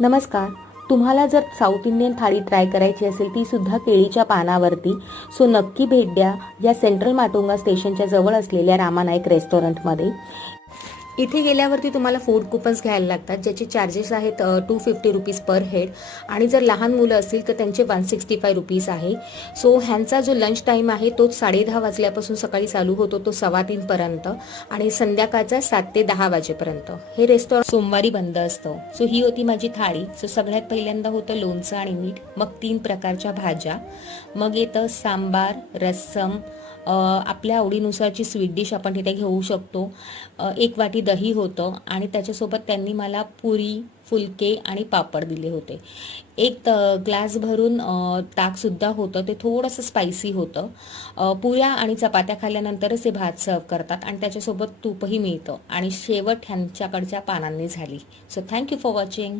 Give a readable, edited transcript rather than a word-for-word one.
नमस्कार. तुम्हाला जर साऊथ इंडियन थाळी ट्राय करायची असेल ती सुद्धा केळीच्या पानावरती, सो नक्की भेट द्या या सेंट्रल माटुंगा स्टेशनच्या जवळ असलेल्या रामानाईक रेस्टॉरंटमध्ये. इथे गेल्यावरती तुम्हाला फूड कुपन्स घ्यायला लागतात, ज्याचे चार्जेस आहेत 250 रुपीज पर हेड, आणि जर लहान मुलं असतील तर त्यांचे 165 रुपीज आहे. सो ह्यांचा जो लंच टाईम आहे तो 10:30 वाजल्यापासून सकाळी चालू होतो तो 3:15 पर्यंत, आणि संध्याकाळचा 7 ते 10 वाजेपर्यंत. हे रेस्टॉरंट सोमवारी बंद असतं. सो ही होती माझी थाळी. सो सगळ्यात पहिल्यांदा होतं लोणचं आणि मीठ, मग 3 प्रकारच्या भाज्या, मग येतं सांबार, रस्सम, आपल्या आवडीनुसारची स्वीट डिश आपण तिथे घेऊ शकतो, 1 वाटी दही होतं, आणि त्याच्यासोबत त्यांनी मला पुरी, फुलके आणि पापड दिले होते. एक ग्लास भरून ताकसुद्धा होतं, ते थोडंसं स्पायसी होतं. पुऱ्या आणि चपात्या खाल्ल्यानंतरच ते भात सर्व करतात आणि त्याच्यासोबत तूपही मिळतं, आणि शेवट ह्यांच्याकडच्या पानांनी झाली. So thank you for watching.